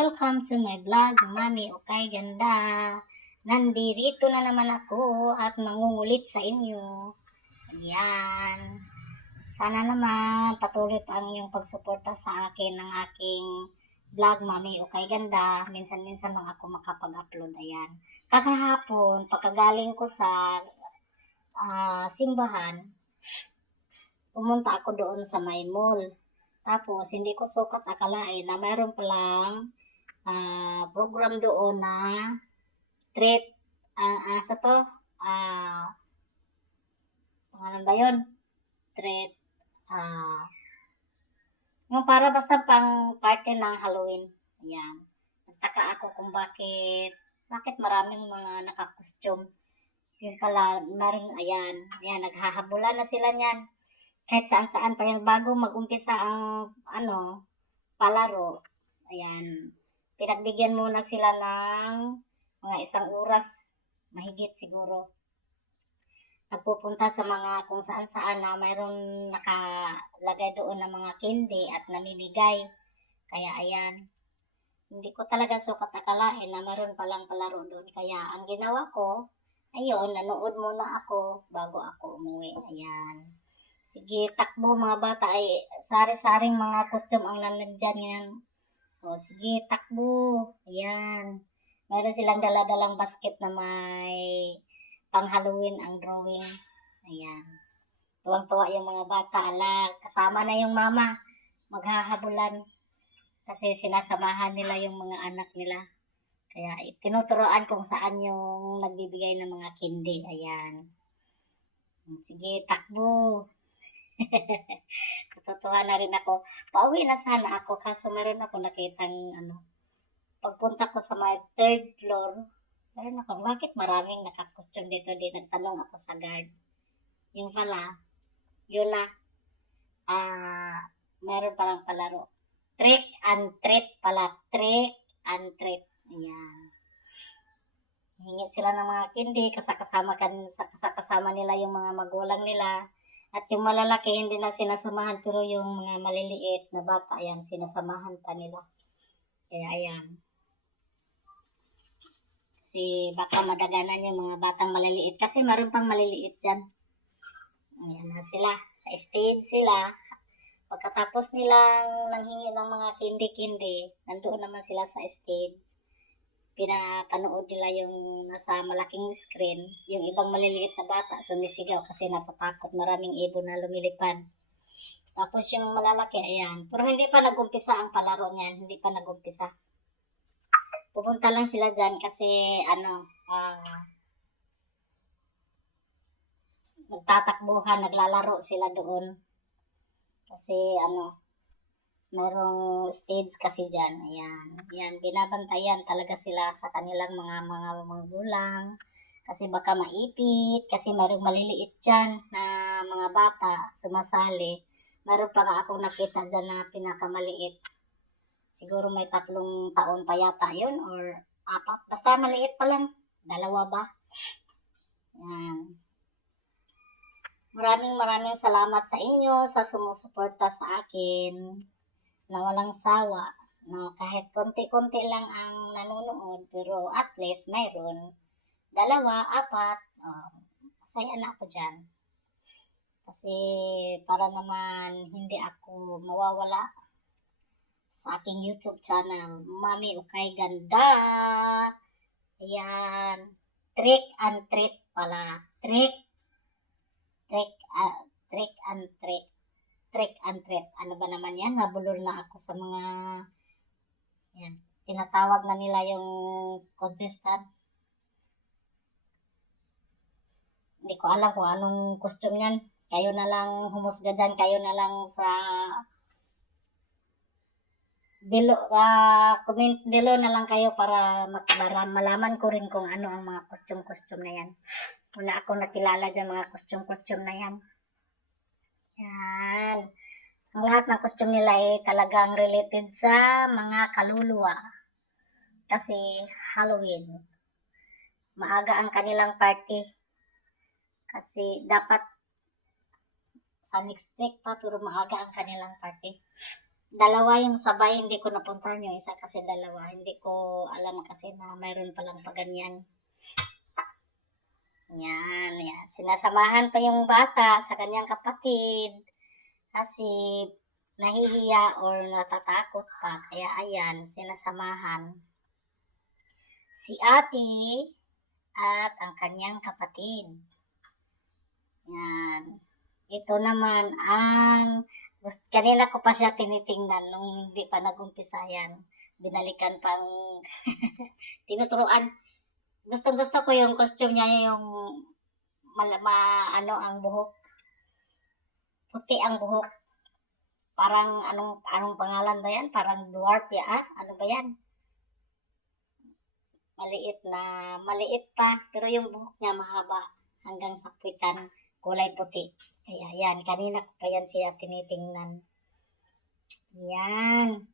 Welcome to my vlog, Mami Okay Ganda. Nandito na naman ako at mangungulit sa inyo. Ayan. Sana naman patuloy pa ang inyong pagsuporta sa akin ng aking vlog, Mami Okay Ganda. Minsan-minsan lang ako makapag-upload. Ayan. Kakahapon, pagkagaling ko sa simbahan, pumunta ako doon sa may mall. Tapos, hindi ko sukat akalain na mayroon palang program doon na treat, sa to, pangalan ba yun? Treat, yung para basta pang party ng Halloween. Ayan. Nagtaka ako kung bakit maraming mga nakakostume. Yun pala, meron, ayan, naghahabulan na sila niyan. Kahit saan-saan pa yan, bago mag-umpisa ang, palaro. Ayan, pinagbigyan muna sila ng mga 1 oras, mahigit siguro. Nagpupunta sa mga kung saan-saan na mayroon nakalagay doon ng mga candy at namimigay. Kaya ayan, hindi ko talaga sukat akalain na mayroon palang palaro doon. Kaya ang ginawa ko, ayun, nanood muna ako bago ako umuwi. Ayan. Sige, takbo mga bata, ay sari-saring mga costume ang nandiyan yan. O, sige, takbo. Ayan. Meron silang dala-dalang basket na may pang-Halloween ang drawing. Ayan. Tuwang-tuwa yung mga bata. Ala, kasama na yung mama. Maghahabulan. Kasi sinasamahan nila yung mga anak nila. Kaya tinuturoan kung saan yung nagbibigay ng mga candy. Ayan. Sige, takbo. Natutuwa na rin ako. Pauwi na sana ako kaso meron ako nakitang pagpunta ko sa my 3rd floor, meron ako, bakit maraming nakakostume dito? Nagtanong ako sa guard. Yung pala, yun na, meron palang palaro. Trick and treat pala. Trick and treat. Ayan. Hingi sila ng mga candy, kasama nila yung mga magulang nila. At yung malalaki, hindi na sinasamahan, pero yung mga maliliit na bata, ayan, sinasamahan pa nila. Kaya, ayan. Kasi baka madaganan yung mga batang maliliit. Kasi meron pang maliliit dyan. Ayan na sila. Sa stage sila. Pagkatapos nilang nanghingi ng mga candy-candy, nandoon naman sila sa stage. Pinapanood nila yung nasa malaking screen, yung ibang maliliit na bata sumisigaw kasi natatakot, maraming ibon na lumilipad. Tapos yung malalaki, ayan. Pero hindi pa nag-umpisa ang palaro niyan, hindi pa nag-umpisa. Pupunta lang sila dyan kasi, nagtatakbuhan, naglalaro sila doon. Kasi, merong stage kasi dyan. Ayan. Ayan, binabantayan talaga sila sa kanilang mga magulang. Kasi baka maipit. Kasi merong maliliit dyan na mga bata sumasali. Meron pa nga akong nakita dyan na pinakamaliit. Siguro may 3 taon pa yata yun or 4. Basta maliit pa lang. 2 ba? Ayan. Maraming salamat sa inyo sa sumusuporta sa akin na walang sawa, no, kahit konti-konti lang ang nanonood, pero at least mayroon 2, 4, masaya na ako dyan. Kasi para naman hindi ako mawawala sa aking YouTube channel, Mami Okay Ganda. Ayan, trick and treat pala, trick and treat. Trick and treat. Ano ba naman yan? Nabulol na ako sa mga, yan, tinatawag na nila yung contestant. Hindi ko alam kung anong costume yan. Kayo na lang humusga dyan. Kayo na lang sa comment below na lang kayo para malaman ko rin kung ano ang mga costume na yan. Wala akong nakilala dyan mga costume na yan. Yan. Ang lahat ng costume nila ay talagang related sa mga kaluluwa. Kasi Halloween. Maaga ang kanilang party. Kasi dapat sa next week pa, pero maaga ang kanilang party. Dalawa yung sabay, hindi ko napuntahan yung isa kasi dalawa. Hindi ko alam kasi na mayroon palang paganyan. Yan, yan. Sinasamahan pa yung bata sa kanyang kapatid kasi nahihiya or natatakot pa. Kaya ayan, sinasamahan si ate at ang kanyang kapatid. Yan. Ito naman ang kanina ko pa siya tinitingnan nung hindi pa nag-umpisa yan. Binalikan pang tinuturuan. Gusto ko yung costume niya, yung ano ang buhok. Puti ang buhok. Parang anong pangalan ba yan? Parang dwarf ya, Ano ba yan? Maliit pa, pero yung buhok niya mahaba hanggang sa puwitan, kulay puti. Kaya yan, kanina ko pa yan siya tinitingnan. Yan.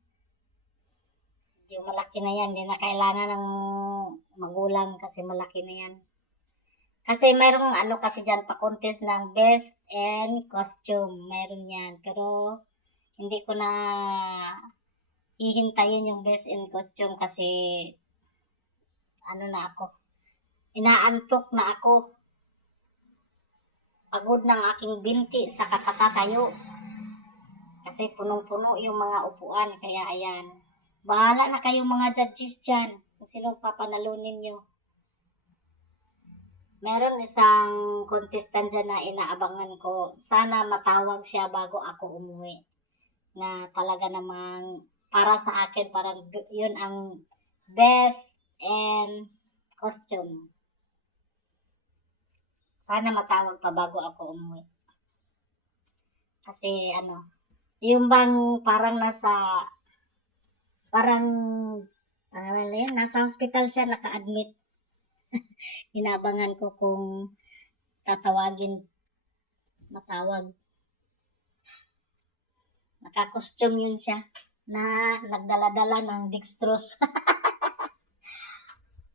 Yung malaki na yan, hindi na kailangan ng magulang kasi malaki na yan. Kasi mayroong kasi dyan pa-contest ng best and costume. Mayroon yan. Pero hindi ko na hihintayin yung best in costume kasi na ako. Inaantok na ako. Pagod ng aking binti sa kakatatayo. Kasi punong-puno yung mga upuan. Kaya ayan. Bahala na kayong mga judges dyan. Kung sino papanalunin nyo. Meron isang contestant dyan na inaabangan ko. Sana matawag siya bago ako umuwi. Na talaga namang para sa akin, parang yun ang best and costume. Sana matawag pa bago ako umuwi. Kasi yung bang parang nasa hospital siya naka-admit. Inabangan ko kung matawag. Naka-costume yun siya na nagdala-dala ng dextrose.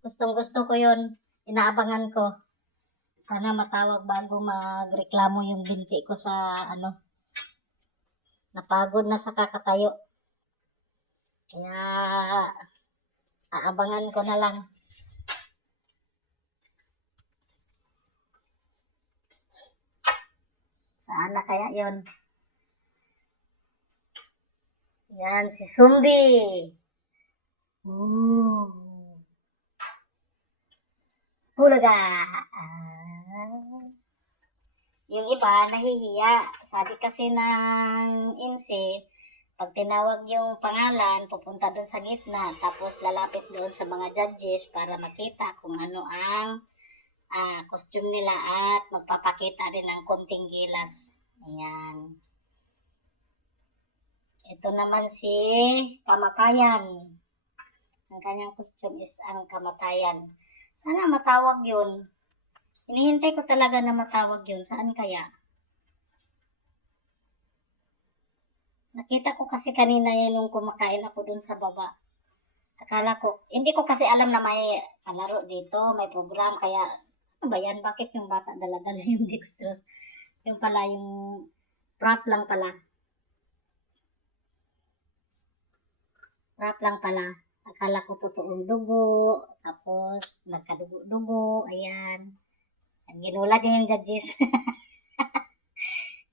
Gustong-gusto ko yun. Inaabangan ko. Sana matawag bago magreklamo yung binti ko sa napagod na sa kakatayo. Kaya aabangan ko na lang. Sana kaya yon. Yan, si Sumbi. Pulaga. Yung iba, nahihiya. Sabi kasi ng INSE, pag tinawag yung pangalan, pupunta doon sa gitna, tapos lalapit doon sa mga judges para makita kung ano ang costume nila at magpapakita din ng konting gilas. Ayan. Ito naman si Kamatayan. Ang kanyang costume is ang Kamatayan. Sana matawag yun. Hinihintay ko talaga na matawag yun. Saan kaya? Nakita ko kasi kanina yan nung kumakain ako dun sa baba. Akala ko, hindi ko kasi alam na may palaro dito, may program, kaya ano ba yan? Bakit yung bata dala-dala yung dextrose? Yung pala yung prop lang pala. Prop lang pala. Akala ko totoong dugo, tapos nagkadugo-dugo, ayan. Ginulat niya yung judges.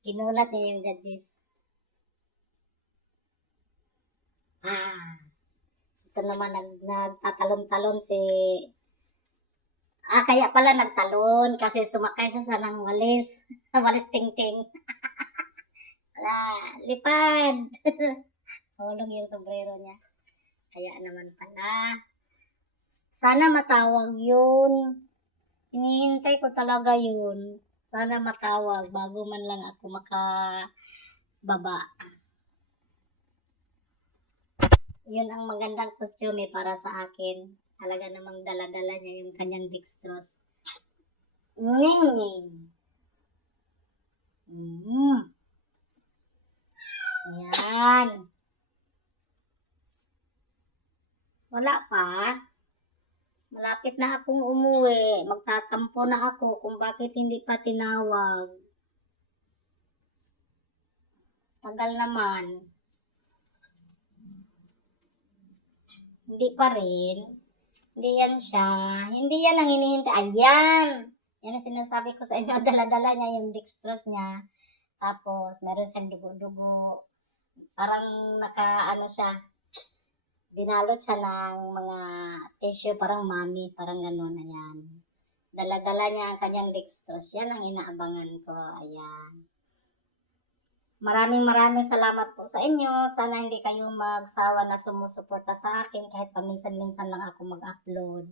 Ginulat niya yung judges. Ito naman nagtatalon-talon si kaya pala nagtalon kasi sumakay siya sa ng walis. Walis ting-ting. Wala, lipad. Hulog yung sombrero niya. Kaya naman pala. Sana matawag yun. Hinihintay ko talaga yun. Sana matawag bago man lang ako makababa. Yun ang magandang costume para sa akin. Talaga namang dala-dala niya yung kanyang dextrose. Ning-ning. Ayan. Wala pa. Malapit na akong umuwi. Magtatampo na ako kung bakit hindi pa tinawag. Tagal naman. Hindi pa rin. Hindi yan siya. Hindi yan ang hinihintay. Ayan! Yan ang sinasabi ko sa inyo. Dala-dala niya yung dextrose niya. Tapos, meron siyang dugo-dugo. Parang ano siya, binalot siya ng mga tissue, parang mami, parang gano'n, ayan. Dala-dala niya ang kanyang dextrose. Yan ang inaabangan ko, ayan. Maraming salamat po sa inyo. Sana hindi kayo magsawa na sumusuporta sa akin kahit paminsan-minsan lang ako mag-upload.